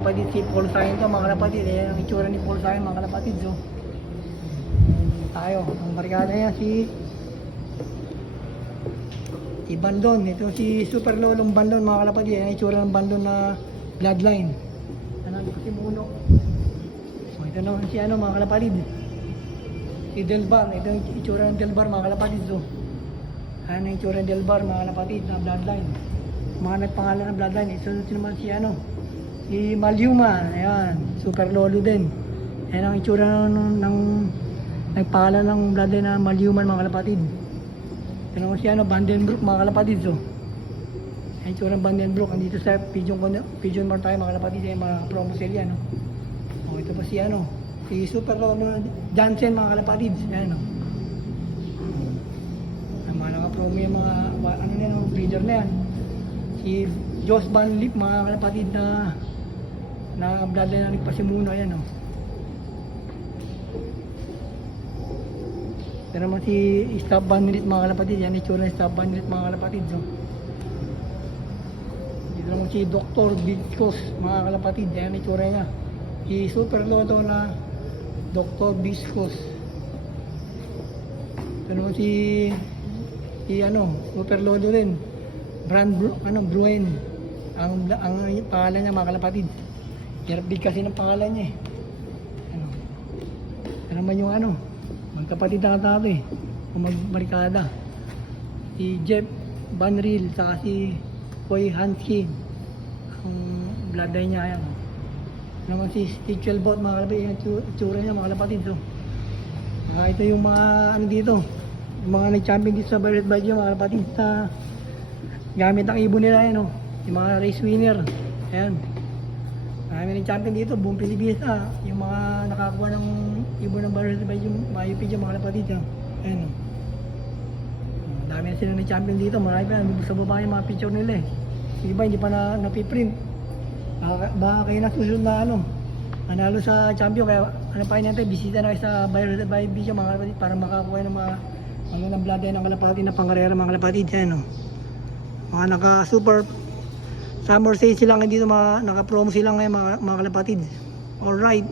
Kapatid si Paul Sain to mga kalapatid, ang itsura ni Paul Sain mga kalapatid. So, tayo, ang barkada niya si Bandon. Ito si Super Lolong Bandon mga kalapatid, ang itsura ng Bandon na bloodline. Ano ko si Muno. So, ito naman si mga kalapatid, si Delbar. Ito yung itsura ng Delbar mga kalapatid. So, ano yung itsura ng Delbar mga kalapatid na bloodline. Mga nagpangalan ng bloodline. Ito naman si Malyuma, ayan, super lolo din. Ayan ang itsura ng nagpangalan ng bloodline na Malyuma mga kalapatid. Ito naman si Vandenbroek mga kalapatid. So, ang itsura ng Vandenbroek, andito sa Pigeon Mart tayo mga kalapatid, ay mga promo sale yan. O, ito pa si super lolo Jansen mga kalapatid. Ayan, ang mga naka-promo yung mga, breeder na yan. Si Jos Van Lip mga kalapatid na bloodline na nagpasimuno, ayan Ito naman si Staff Van Lip mga kalapatid, yan itsura ng Staff Van Lip mga kalapatid. So, dito naman si Dr. Biscos mga kalapatid, yan itsura niya. Si Super Lotto na Dr. Biscos. Ito naman si Super Lotto din, Bruen. Ang pangalan niya mga kalapatid. Big kasi ng pangalan niya Ito naman yung magkapatid na katabi o magbarikada. Si Jeff Van Riel saka si Koy Hanskin. Ang bloodline niya ayan. Ito naman si Stitchell Bot mga kalapatid. Yung itsura niya mga kalapatid. So, ito yung mga dito. Yung mga nag-champion dito sa Barret Badge mga kalapatid sa gamit ang ibon nila yung mga race winner. Ayan. Marami ng champion dito, buong Pilipinas yung mga nakakuha ng ibon ng Barret Badge yung mga UP dyan mga kalapatid. Ayan. Dami na sila ng champion dito, marami pa sa baba yung mga picture nila Yung iba hindi pa napiprint. Baka kayo nasusunod na manalo sa champion, kaya pa natin, bisita na kayo sa Barret Badge mga kalapatid para makakuha ng mga ng bloodline ng kalapatid na pangarera mga kalapatid. Ayan mga naka-super summer sale sila ngayon dito, naka-promo sila ngayon mga kalapatid. Alright.